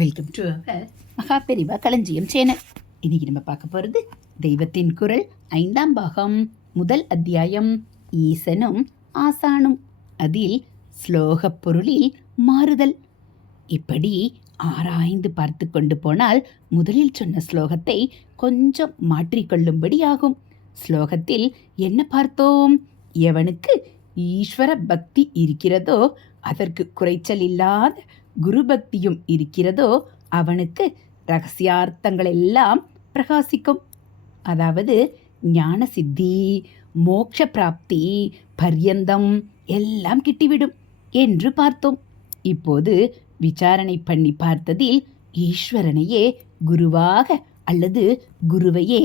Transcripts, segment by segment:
Welcome to our மகா பெரிவா களஞ்சியம் channel இன்னைக்கு நம்ம பார்க்க போகிறது தெய்வத்தின் குரல் ஐந்தாம் பாகம் முதல் அத்தியாயம் ஈசனும் ஆசானும். அதில் ஸ்லோக பொருளில் மாறுதல். இப்படி ஆராய்ந்து பார்த்து கொண்டு போனால் முதலில் சொன்ன ஸ்லோகத்தை கொஞ்சம் மாற்றிக்கொள்ளும்படி ஆகும். ஸ்லோகத்தில் என்ன பார்த்தோம்? எவனுக்கு ஈஸ்வர பக்தி இருக்கிறதோ அதற்கு குறைச்சல் இல்லாத குரு பக்தியும் இருக்கிறதோ அவனுக்கு ரகசியார்த்தங்கள் எல்லாம் பிரகாசிக்கும். அதாவது ஞான சித்தி மோட்ச பிராப்தி பர்யந்தம் எல்லாம் கிட்டிவிடும் என்று பார்த்தோம். இப்போது விசாரணை பண்ணி பார்த்ததில் ஈஸ்வரனையே குருவாக அல்லது குருவையே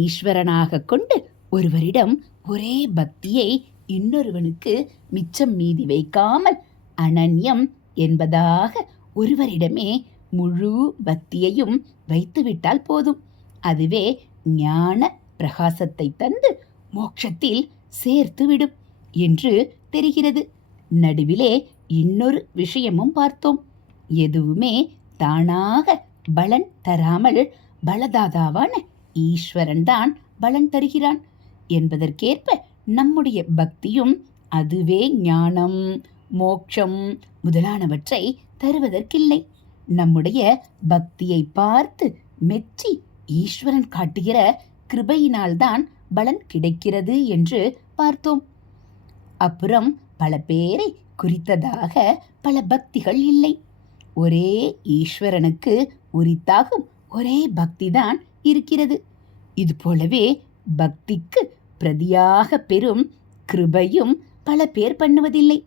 ஈஸ்வரனாக கொண்டு ஒருவரிடம் ஒரே பக்தியை இன்னொருவனுக்கு மிச்சம் மீதி வைக்காமல் அனன்யம் என்பதாக ஒருவரிடமே முழு பக்தியையும் வைத்துவிட்டால் போதும். அதுவே ஞான பிரகாசத்தை தந்து மோட்சத்தில் சேர்த்துவிடும் என்று தெரிகிறது. நடுவிலே இன்னொரு விஷயமும் பார்த்தோம். எதுவுமே தானாக பலன் தராமல் பலதாதாவான ஈஸ்வரன் தான் பலன் தருகிறான். என்பதற்கேற்ப நம்முடைய பக்தியும் அதுவே ஞானம் மோட்சம் முதலானவற்றை தருவதற்கில்லை. நம்முடைய பக்தியை பார்த்து மெச்சி ஈஸ்வரன் காட்டுகிற கிருபையினால்தான் பலன் கிடைக்கிறது என்று பார்த்தோம். அப்புறம் பல பேரை குறித்ததாக பல பக்திகள் இல்லை. ஒரே ஈஸ்வரனுக்கு உரித்தாகும் ஒரே பக்திதான் இருக்கிறது. இது போலவே பக்திக்கு பிரதியாக பெறும் கிருபையும் பல பேர் பண்ணுவதில்லை.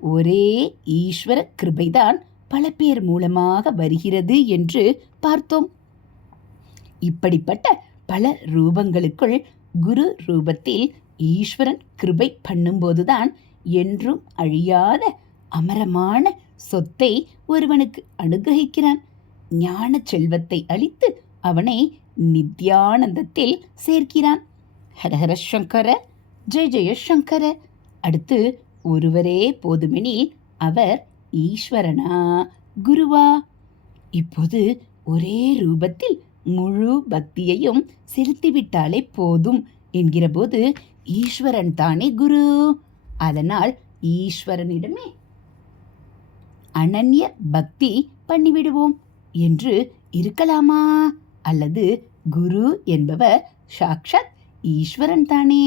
ஒரே ஈஸ்வர கிருபைதான் பல பேர் மூலமாக வருகிறது என்று பார்த்தோம். இப்படிப்பட்ட பல ரூபங்களுக்குள் குரு ரூபத்தில் ஈஸ்வரன் கிருபை பண்ணும்போதுதான் என்றும் அழியாத அமரமான சொத்தை ஒருவனுக்கு அனுகிரகிக்கிறான். ஞான செல்வத்தை அளித்து அவனை நித்யானந்தத்தில் சேர்க்கிறான். ஹரஹர சங்கர ஜெய ஜெய சங்கர. அடுத்து ஒருவரே போதுமெனில் அவர் ஈஸ்வரனா? குருவா? இப்போது ஒரே ரூபத்தில் முழு பக்தியையும் செலுத்திவிட்டாலே போதும் என்கிறபோது ஈஸ்வரன் தானே குரு? அதனால் ஈஸ்வரனிடமே அனன்ய பக்தி பண்ணிவிடுவோம் என்று இருக்கலாமா? அல்லது குரு என்பவர் சாக்ஷாத் ஈஸ்வரன் தானே?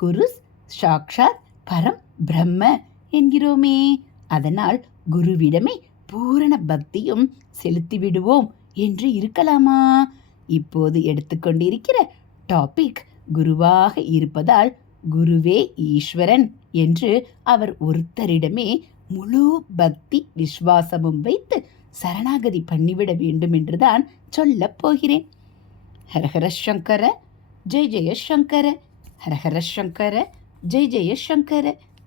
குருஸ் சாக்ஷாத் பரம் பிரம்ம என்கிறோமே. அதனால் குருவிடமே பூரண பக்தியும் செலுத்திவிடுவோம் என்று இருக்கலாமா? இப்போது எடுத்துக்கொண்டிருக்கிற டாபிக் குருவாக இருப்பதால் குருவே ஈஸ்வரன் என்று அவர் ஒருத்தரிடமே முழு பக்தி விஸ்வாசமும் வைத்து சரணாகதி பண்ணிவிட வேண்டும் என்றுதான் சொல்லப் போகிறேன். ஹரஹர சங்கர ஜெய ஜெய சங்கர ஹரஹர சங்கர ஜெய ஜெய சங்கர.